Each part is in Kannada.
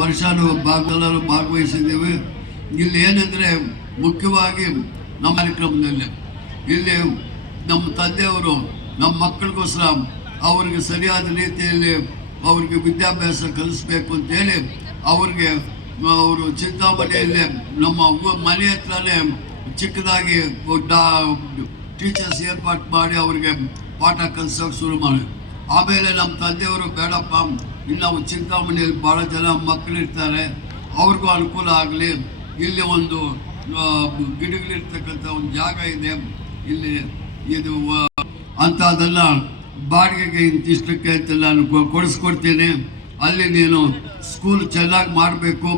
ವರ್ಷಾನು ಭಾಗದಲ್ಲೂ ಭಾಗವಹಿಸಿದ್ದೇವೆ. ಇಲ್ಲಿ ಏನಂದರೆ ಮುಖ್ಯವಾಗಿ ನಮ್ಮ ಕಾರ್ಯಕ್ರಮದಲ್ಲಿ ಇಲ್ಲಿ ನಮ್ಮ ತಂದೆಯವರು, ನಮ್ಮ ಮಕ್ಕಳಿಗೋಸ್ಕರ ಅವ್ರಿಗೆ ಸರಿಯಾದ ರೀತಿಯಲ್ಲಿ ಅವ್ರಿಗೆ ವಿದ್ಯಾಭ್ಯಾಸ ಕಲಿಸ್ಬೇಕು ಅಂತೇಳಿ ಅವ್ರಿಗೆ ಅವರು ಚಿಂತಾಮಣಿಯಲ್ಲಿ ನಮ್ಮ ಮನೆ ಹತ್ರನೇ ಚಿಕ್ಕದಾಗಿ ಟೀಚರ್ಸ್ ಏರ್ಪಾಟ್ ಮಾಡಿ ಅವ್ರಿಗೆ ಪಾಠ ಕಲಿಸೋಕೆ ಶುರು ಮಾಡಿ ಆಮೇಲೆ ನಮ್ಮ ತಂದೆಯವರು ಬೇಡಪ್ಪ, ಇನ್ನು ಚಿಂತಾಮಣಿಯಲ್ಲಿ ಭಾಳ ಜನ ಮಕ್ಕಳಿರ್ತಾರೆ, ಅವ್ರಿಗೂ ಅನುಕೂಲ ಆಗಲಿ. ಇಲ್ಲಿ ಒಂದು ಗಿಡಗಳಿರ್ತಕ್ಕಂಥ ಒಂದು ಜಾಗ ಇದೆ. ಇಲ್ಲಿ ಇದು ಅಂತ ಅದೆಲ್ಲ ಬಾಡಿಗೆಗೆ ಇಂತಿಷ್ಟಕ್ಕೆ ಅಂತ ನಾನು ಕೊಡಿಸ್ಕೊಡ್ತೀನಿ. ಅಲ್ಲಿ ನೀನು ಸ್ಕೂಲ್ ಚೆನ್ನಾಗಿ ಮಾಡಬೇಕು,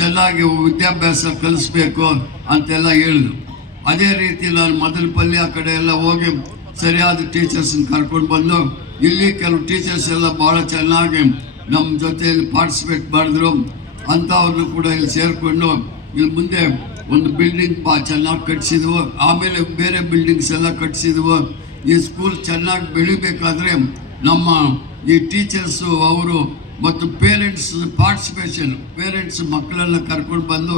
ಚೆನ್ನಾಗಿ ವಿದ್ಯಾಭ್ಯಾಸ ಕಲಿಸ್ಬೇಕು ಅಂತೆಲ್ಲ ಹೇಳಿದ್ರು. ಅದೇ ರೀತಿ ನಾನು ಮದನಪಲ್ಲಿ ಆ ಕಡೆ ಎಲ್ಲ ಹೋಗಿ ಸರಿಯಾದ ಟೀಚರ್ಸನ್ನ ಕರ್ಕೊಂಡು ಬಂದು, ಇಲ್ಲಿ ಕೆಲವು ಟೀಚರ್ಸ್ ಎಲ್ಲ ಭಾಳ ಚೆನ್ನಾಗಿ ನಮ್ಮ ಜೊತೆಯಲ್ಲಿ ಪಾರ್ಟಿಸಿಪೇಟ್ ಮಾಡಿದ್ರು. ಅಂಥವ್ರನ್ನು ಕೂಡ ಇಲ್ಲಿ ಸೇರಿಕೊಂಡು ಇಲ್ಲಿ ಮುಂದೆ ಒಂದು ಬಿಲ್ಡಿಂಗ್ ಬಾ ಚೆನ್ನಾಗಿ ಕಟ್ಸಿದ್ವು. ಆಮೇಲೆ ಬೇರೆ ಬಿಲ್ಡಿಂಗ್ಸ್ ಎಲ್ಲ ಕಟ್ಸಿದ್ವು. ಈ ಸ್ಕೂಲ್ ಚೆನ್ನಾಗಿ ಬೆಳಿಬೇಕಾದ್ರೆ ನಮ್ಮ ಈ ಟೀಚರ್ಸು ಅವರು ಮತ್ತು ಪೇರೆಂಟ್ಸ್ ಪಾರ್ಟಿಸಿಪೇಷನ್ ಪೇರೆಂಟ್ಸ್ ಮಕ್ಕಳೆಲ್ಲ ಕರ್ಕೊಂಡು ಬಂದು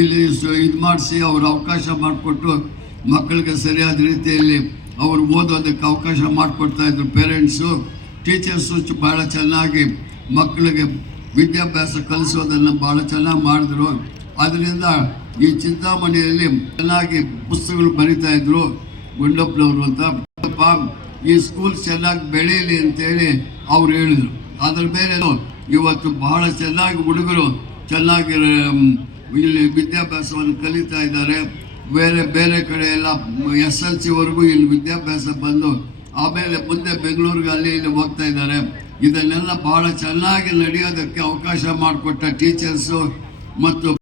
ಇಲ್ಲಿ ಇದು ಮಾಡಿಸಿ ಅವರು ಅವಕಾಶ ಮಾಡಿಕೊಟ್ಟು ಮಕ್ಕಳಿಗೆ ಸರಿಯಾದ ರೀತಿಯಲ್ಲಿ ಅವರು ಓದೋದಕ್ಕೆ ಅವಕಾಶ ಮಾಡಿಕೊಡ್ತಾ ಇದ್ರು. ಪೇರೆಂಟ್ಸು ಟೀಚರ್ಸು ಭಾಳ ಚೆನ್ನಾಗಿ ಮಕ್ಕಳಿಗೆ ವಿದ್ಯಾಭ್ಯಾಸ ಕಲಿಸೋದನ್ನು ಭಾಳ ಚೆನ್ನಾಗಿ ಮಾಡಿದ್ರು. ಅದರಿಂದ ಈ ಚಿಂತಾಮಣಿಯಲ್ಲಿ ಚೆನ್ನಾಗಿ ಪುಸ್ತಕಗಳು ಬರಿತಾ ಇದ್ರು ಗುಂಡಪ್ಪನವರು ಅಂತ. ಈ ಸ್ಕೂಲ್ ಚೆನ್ನಾಗಿ ಬೆಳೀಲಿ ಅಂತೇಳಿ ಅವ್ರು ಹೇಳಿದ್ರು. ಅದ್ರ ಮೇಲೆ ಇವತ್ತು ಬಹಳ ಚೆನ್ನಾಗಿ ಹುಡುಗರು ಚೆನ್ನಾಗಿ ಇಲ್ಲಿ ವಿದ್ಯಾಭ್ಯಾಸವನ್ನು ಕಲಿತಾ ಇದ್ದಾರೆ. ಬೇರೆ ಬೇರೆ ಕಡೆ ಎಲ್ಲ ಎಸ್ ಎಲ್ ಸಿವರೆಗೂ ಇಲ್ಲಿ ವಿದ್ಯಾಭ್ಯಾಸ ಬಂದು ಆಮೇಲೆ ಮುಂದೆ ಬೆಂಗಳೂರಿಗೆ ಅಲ್ಲಿ ಇಲ್ಲಿ ಹೋಗ್ತಾ ಇದ್ದಾರೆ. ಇದನ್ನೆಲ್ಲ ಬಹಳ ಚೆನ್ನಾಗಿ ನಡೆಯೋದಕ್ಕೆ ಅವಕಾಶ ಮಾಡಿಕೊಟ್ಟ ಟೀಚರ್ಸು ಮತ್ತು